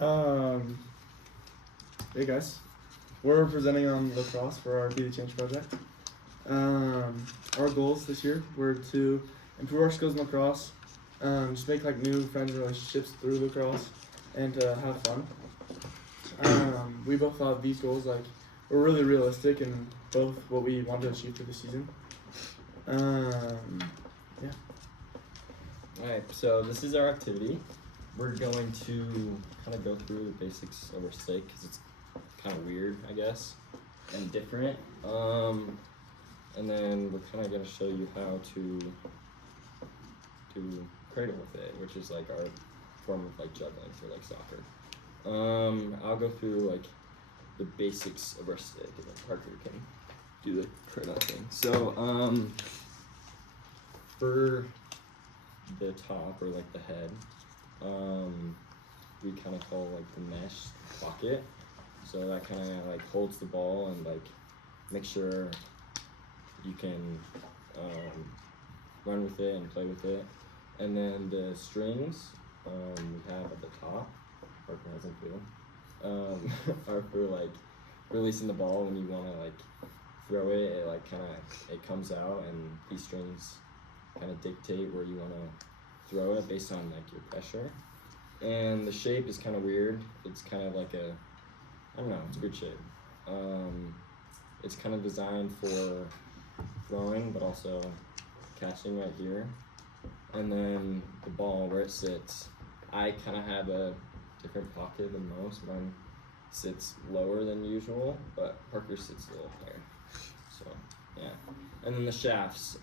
Um, hey guys, we're presenting on lacrosse for our Be the Change project. Our goals this year were to improve our skills in lacrosse, just make like new friends and relationships through lacrosse, and have fun. We both thought these goals were really realistic and both what we wanted to achieve for the season. Yeah. Alright, so this is our activity. We're going to kind of go through the basics of our stake because it's kind of weird, I guess, and different. And then we're kind of going to show you how to cradle with it, which is like our form of like juggling for like soccer. I'll go through like the basics of our stick, and then Parker can do the cradle thing. So, for the top or like the head, we kind of call like the mesh pocket. So that kind of like holds the ball and like make sure you can run with it and play with it. And then the strings we have at the top, Parker hasn't feel, are for like releasing the ball when you want to like throw it. It like it comes out, and these strings kind of dictate where you want to throw it based on like your pressure. And the shape is kind of weird. It's kind of like I don't know, it's a good shape. It's kind of designed for throwing, but also catching right here. And then the ball, where it sits, I kind of have a different pocket than most. Mine sits lower than usual, but Parker sits a little higher. So, yeah. And then the shafts.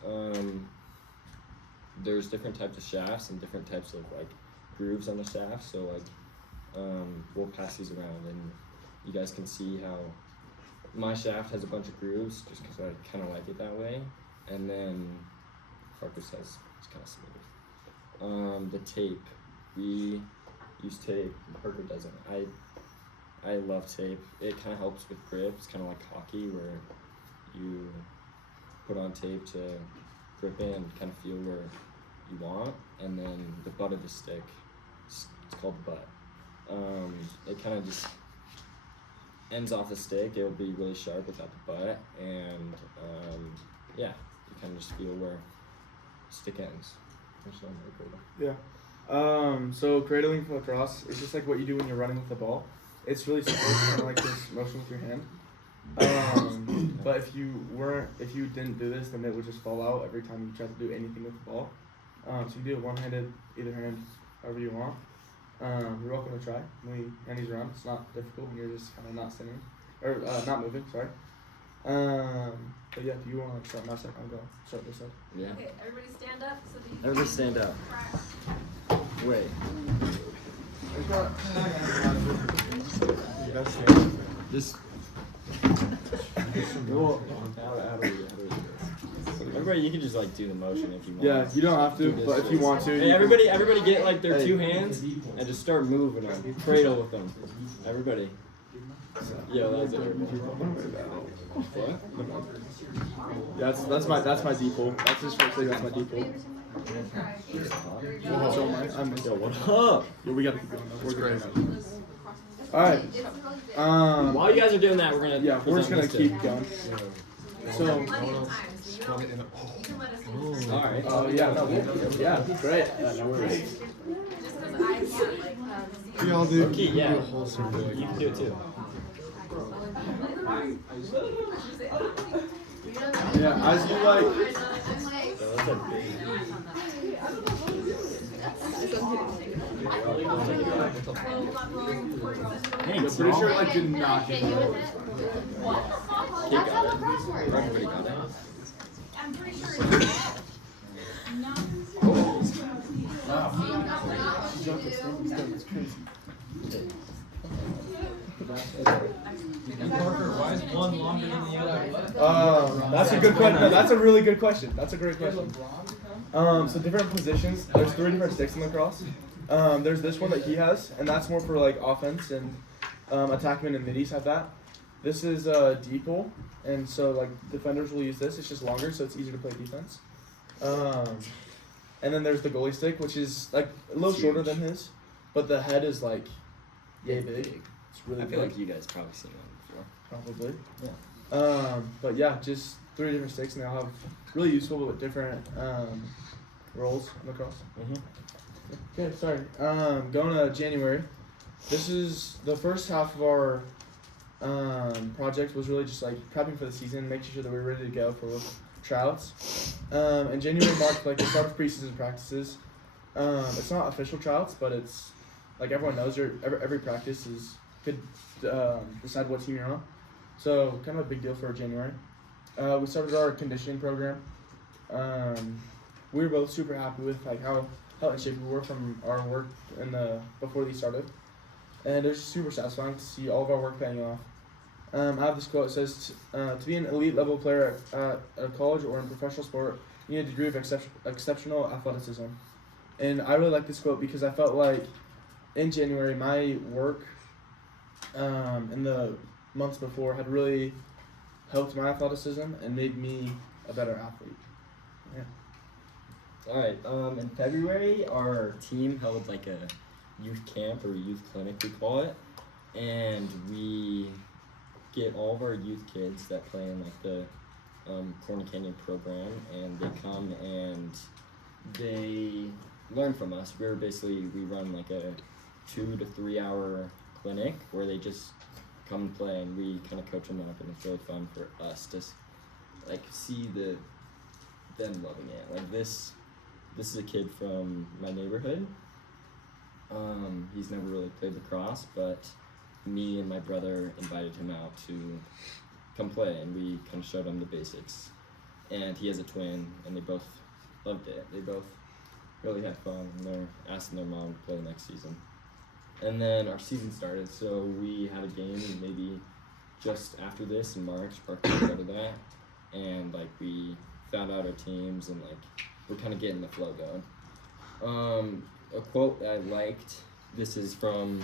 There's different types of shafts and different types of like grooves on the shaft. So like, we'll pass these around, and you guys can see how my shaft has a bunch of grooves just because I kind of like it that way. And then Parker's has it's kind of smooth. The tape, we use tape. Parker doesn't. I love tape. It kind of helps with grip. It's kind of like hockey where you put on tape to grip it and kind of feel where you want. And then the butt of the stick, it's called the butt. It kind of just ends off the stick. It'll be really sharp without the butt, and yeah, you kind of just feel where the stick ends. Yeah. So cradling for lacrosse is just like what you do when you're running with the ball. It's really simple. It's kind of like this motion with your hand. But if you didn't do this, then it would just fall out every time you try to do anything with the ball. So you do it one-handed, either hand, however you want. You're welcome to try. When we hand these around, it's not difficult when you're just kind of not sitting, or not moving, sorry. But yeah, if you want to start my second, I'll go start this side. Yeah. Okay, everybody stand up so that you Everybody stand up. Wait. Just. Everybody, you can just like do the motion if you want. Yeah, you don't have to, but if you want to. Hey, everybody get like their two hands and just start moving them. Cradle with them. Everybody. Yeah, that's it. What? That's my default. That's just for saying that's my default. Yo, what up? Yeah, we gotta keep going. We're great. Alright. While you guys are doing that, we're just gonna keep going. So. Alright. Oh yeah, no, yeah, great. No worries. We all do. Okay, yeah. You can do it too. Yeah, as you like. So that's a big. I'm pretty sure I did not get it. Kate got it. Everybody got it. I'm pretty sure Parker, why is one longer than the other? That's a good question. That's a really good question. That's a great question. So different positions. There's 3 different sticks in lacrosse. There's this one that he has, and that's more for like offense, and attackmen and middies have that. This is D-pole, and so like defenders will use this. It's just longer, so it's easier to play defense. And then there's the goalie stick, which is like a little shorter than his, but the head is like yay big. It's really I feel big. like you guys probably seen one before. Probably. Yeah. But yeah, just 3 different sticks, and they all have really useful but different roles in lacrosse. Mm-hmm. Okay, sorry. Going to January. This is the first half of our project was really just like prepping for the season, making sure that we were ready to go for tryouts. And January marked like the start of preseason practices. It's not official tryouts, but it's like everyone knows every practice could decide what team you're on. So kind of a big deal for January. We started our conditioning program. We were both super happy with like how in shape we were from our work before these started, and it was just super satisfying to see all of our work paying off. I have this quote. It says, "To be an elite level player at a college or in professional sport, you need a degree of exceptional athleticism." And I really like this quote because I felt like in January my work in the months before had really helped my athleticism and made me a better athlete. All right. In February, our team held like a youth camp or youth clinic, we call it, and we get all of our youth kids that play in like the Corner Canyon program, and they come and they learn from us. We run like a 2 to 3 hour clinic where they just come and play, and we kind of coach them up, and it's really fun for us to like see them loving it. Like this is a kid from my neighborhood. He's never really played lacrosse, but me and my brother invited him out to come play, and we kind of showed him the basics. And he has a twin, and they both loved it. They both really had fun, and they're asking their mom to play next season. And then our season started, so we had a game maybe just after this in March, partly out of that, and like we found out our teams, and like we're kind of getting the flow going. A quote that I liked, this is from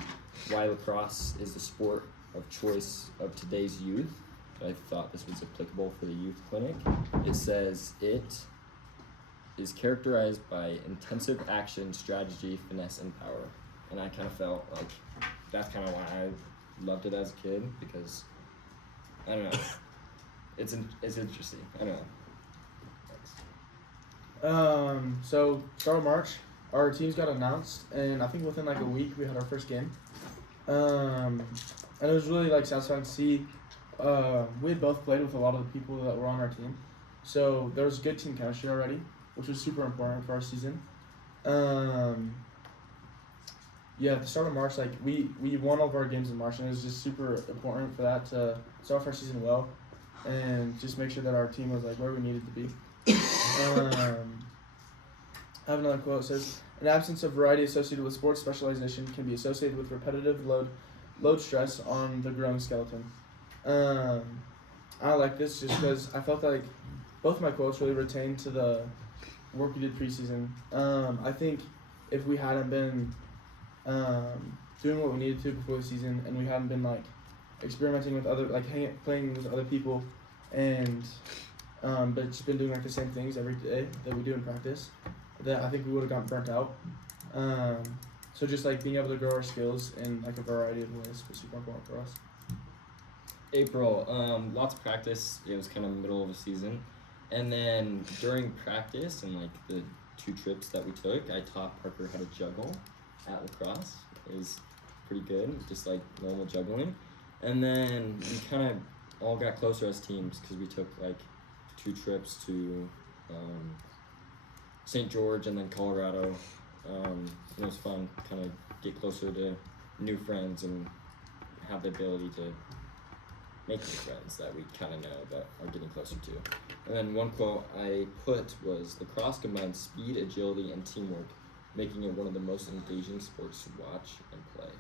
Why Lacrosse is the Sport of Choice of Today's Youth. I thought this was applicable for the youth clinic. It says, "It is characterized by intensive action, strategy, finesse, and power." And I kind of felt like that's kind of why I loved it as a kid, because I don't know, it's interesting. I don't know. So start of March, our teams got announced, and I think within like a week we had our first game. And it was really like satisfying to see. We had both played with a lot of the people that were on our team, so there was good team chemistry already, which was super important for our season. Yeah, at the start of March, like we won all of our games in March, and it was just super important for that to start off our season well, and just make sure that our team was like where we needed to be. I have another quote. It says, "An absence of variety associated with sports specialization can be associated with repetitive load stress on the growing skeleton." I like this just because I felt like both my quotes really pertain to the work we did preseason. I think if we hadn't been doing what we needed to before the season, and we hadn't been like experimenting with other playing with other people, and but just been doing like the same things every day that we do in practice, that I think we would have gotten burnt out. So just like being able to grow our skills in like a variety of ways was super important for us. April, lots of practice. It was kind of middle of the season, and then during practice and like the 2 trips that we took, I taught Parker how to juggle at lacrosse. It was pretty good, just like normal juggling. And then we kind of all got closer as teams because we took like 2 trips to St. George and then Colorado. And it was fun, kind of get closer to new friends and have the ability to make new friends that we kind of know but are getting closer to. And then one quote I put was, "Lacrosse combines speed, agility, and teamwork, making it one of the most engaging sports to watch and play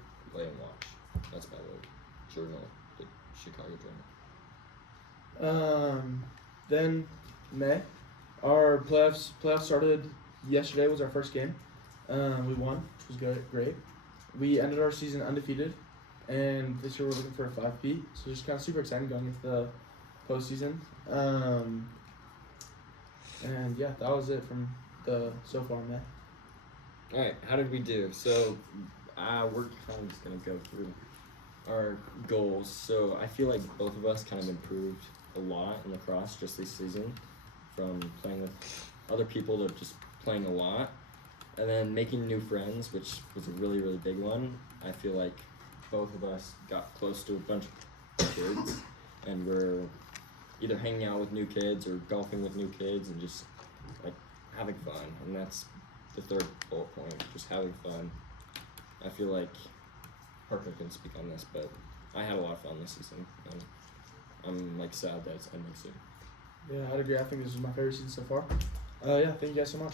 and watch." That's by the journal, the Chicago Journal. Then May, our playoffs started yesterday. Was our first game. We won, which was great. We ended our season undefeated, and this year we're looking for a 5-peat. So just kind of super exciting going into the postseason. And yeah, that was it from the so far May. All right, how did we do? So we're kind of just gonna go through our goals. So I feel like both of us kind of improved a lot in lacrosse just this season, from playing with other people to just playing a lot, and then making new friends, which was a really, really big one. I feel like both of us got close to a bunch of kids, and we're either hanging out with new kids or golfing with new kids and just like having fun. And that's the third bullet point, just having fun. I feel like Parker can speak on this, but I had a lot of fun this season, and I'm like sad that it's ending soon. Yeah, I'd agree. I think this is my favorite season so far. Yeah, thank you guys so much.